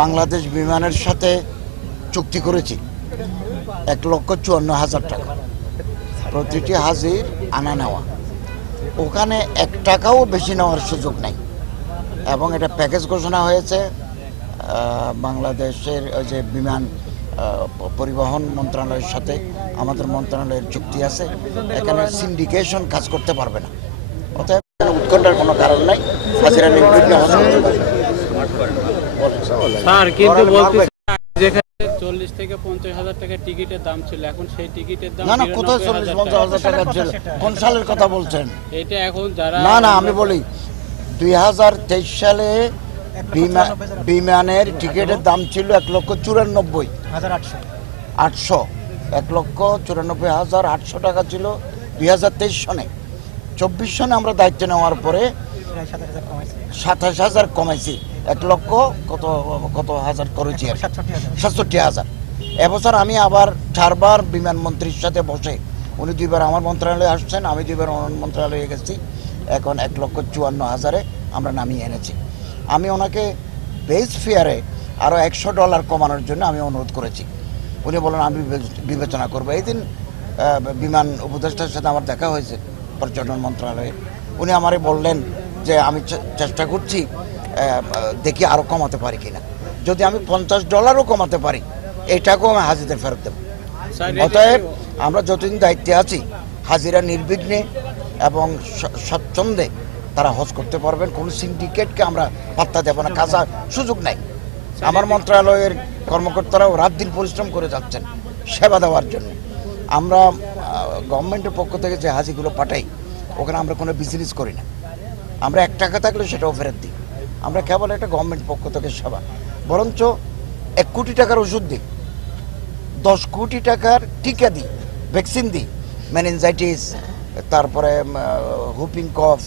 বাংলাদেশ বিমানের সাথে চুক্তি করেছি ১,৫৪,০০০ টাকা প্রতিটি হাজির আনা নেওয়া। ওখানে ১ টাকাও বেশি নেওয়ার সুযোগ নাই এবং এটা প্যাকেজ ঘোষণা হয়েছে। বাংলাদেশের ওই যে বিমান পরিবহন মন্ত্রণালয়ের সাথে আমাদের মন্ত্রণালয়ের চুক্তি আছে, এখানে সিন্ডিকেশন কাজ করতে পারবে না। অতএব উৎকণ্ঠার কোনো কারণ নাই, হাজিরা নির্বিঘ্নে হজ করতে পারবে। স্যার কিন্তু বলতেছে যেখানে 40 থেকে 50,000 টাকা টিকিটের দাম ছিল, এখন সেই টিকিটের দাম না কোথায় 40-50,000 টাকা ছিল? কোন সালের কথা বলছেন? এটা এখন যারা না আমি বলি 2023 সালে বিমানের টিকিটের দাম ছিল 1,94,800 1,94,800 টাকা ছিল 2023 সনে। 24 সনে আমরা দায়িত্ব নেওয়ার পরে 27,000 কমাইছি, 1 লক্ষ কত হাজার করেছি, 67,000। এবছর আমি আবার 4 বার বিমানমন্ত্রীর সাথে বসে, উনি 2 বার আমার মন্ত্রণালয়ে আসছেন, আমি 2 বার ওনার মন্ত্রণালয়ে গেছি, এখন 1,54,000 আমরা নামিয়ে এনেছি। আমি ওনাকে বেস ফেয়ারে আরও $100 কমানোর জন্য আমি অনুরোধ করেছি। উনি বলেন আমি বিবেচনা করবো। এই দিন বিমান উপদেষ্টার সাথে আমার দেখা হয়েছে পর্যটন মন্ত্রণালয়ে। উনি আমারে বললেন যে আমি চেষ্টা করছি, দেখি আরও কমাতে পারি কিনা। যদি আমি $50 কমাতে পারি, এটাকেও আমি হাজিদের ফেরত দেবো। অতএব আমরা যতদিন দায়িত্বে আছি, হাজিরা নির্বিঘ্নে এবং স্বচ্ছন্দে তারা হজ করতে পারবেন। কোনো সিন্ডিকেটকে আমরা পাত্তা দেব না, কাজা সুযোগ নাই। আমার মন্ত্রণালয়ের কর্মকর্তারাও রাত দিন পরিশ্রম করে যাচ্ছেন সেবা দেওয়ার জন্য। আমরা গভর্নমেন্টের পক্ষ থেকে যে হাজিগুলো পাঠাই, ওখানে আমরা কোনো বিজনেস করি না। আমরা 1 টাকা থাকলে সেটাও ফেরত দিই। আমরা কেবল একটা গভর্নমেন্ট পক্ষ থেকে সেবা, বরঞ্চ 1 কোটি টাকার ওষুধ দিই, 10 কোটি টাকার টিকা দিই, ভ্যাকসিন দিই, মেনিনজাইটিস, তারপরে হুপিং কফ,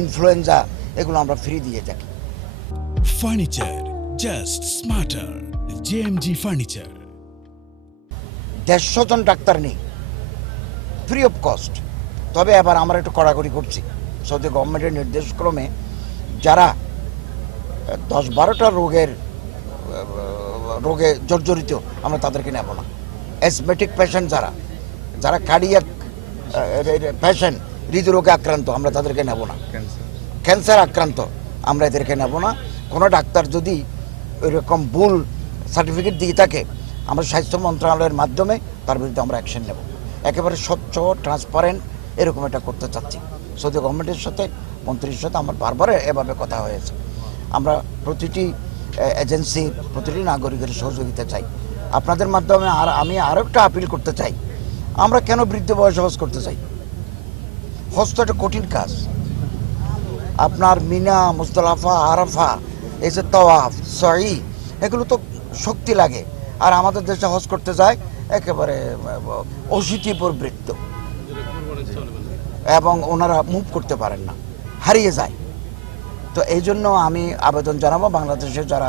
ইনফ্লুয়েঞ্জা, এগুলো আমরা ফ্রি দিয়ে থাকি। Furniture just smarter, JMG furniture. 150 জন ডাক্তার নেই, ফ্রি অফ কস্ট। তবে এবার আমরা একটু কড়াকড়ি করছি, সৌদি গভর্নমেন্টের নির্দেশক্রমে যারা 10-12টা রোগে জর্জরিত, আমরা তাদেরকে নেব না। অ্যাসমেটিক পেশেন্ট যারা কার্ডিয়াক পেশেন্ট, হৃদরোগে আক্রান্ত, আমরা তাদেরকে নেব না। ক্যান্সার আক্রান্ত, আমরা এদেরকে নেব না। কোনো ডাক্তার যদি ওইরকম ভুল সার্টিফিকেট দিয়ে থাকে, আমরা স্বাস্থ্য মন্ত্রণালয়ের মাধ্যমে তার বিরুদ্ধে আমরা অ্যাকশন নেব। একেবারে স্বচ্ছ, ট্রান্সপারেন্ট এরকম এটা করতে চাচ্ছি। সৌদি গভর্নমেন্টের সাথে, মন্ত্রীর সাথে আমার বারবার এভাবে কথা হয়েছে। আমরা প্রতিটি এজেন্সি, প্রতিটি নাগরিকের সহযোগিতা চাই। আপনাদের মাধ্যমে আমি আরও একটা আপিল করতে চাই, আমরা কেন বৃদ্ধ বয়সে হজ করতে চাই? হজ তো একটা কঠিন কাজ। আপনার মিনা, মুজদালিফা, আরাফা, এই যে তাওয়াফ, সাই, এগুলো তো শক্তি লাগে। আর আমাদের দেশে হজ করতে যায় একেবারে অশীতিপর বৃত্ত, এবং ওনারা মুভ করতে পারেন না, হারিয়ে যায়। তো এই জন্য আমি আবেদন জানাবো, বাংলাদেশের যারা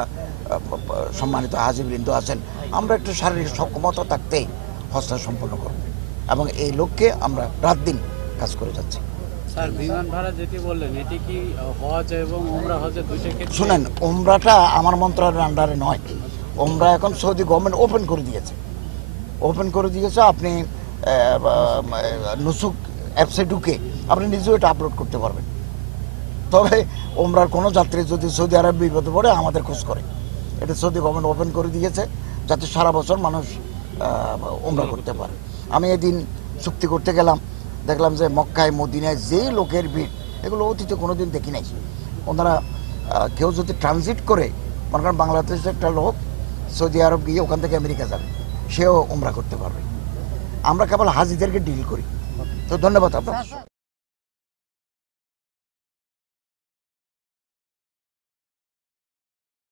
সম্মানিত হাজিবৃন্দ আছেন, আমরা একটু শারীরিক সক্ষমতা থাকতেই হজটা সম্পন্ন করব, এবং এই লক্ষ্যে আমরা রাত দিন কাজ করে যাচ্ছি। স্যার, বিমান ভাড়া যেটি বললেন, এটি কি হজ এবং উমরা হজের দুইটা ক্ষেত্রে? শুনেন, উমরাটা আমার মন্ত্রণালয়ের আন্ডারে নয়। উমরা এখন সৌদি গভর্নমেন্ট ওপেন করে দিয়েছে। আপনি নুসুক অ্যাপসে ঢুকে আপনি নিজেও এটা আপলোড করতে পারবেন। তবে উমরার কোনো যাত্রী যদি সৌদি আরব বিপদে পড়ে, আমাদের খোঁজ করে। এটা সৌদি গভর্নমেন্ট ওপেন করে দিয়েছে, যাতে সারা বছর মানুষ উমরা করতে পারে। আমি এদিন চুক্তি করতে গেলাম, দেখলাম যে মক্কায়, মদিনায় যে লোকের ভিড়, এগুলো অতীতে কোনো দিন দেখি নাই। ওনারা কেউ যদি ট্রানজিট করে, মনে করেন বাংলাদেশের একটা লোক সৌদি আরব গিয়ে ওখান থেকে আমেরিকা যাবে, সেও উমরা করতে পারবে। আমরা কেবল হাজিদেরকে ডিল করি। তো ধন্যবাদ আপনার।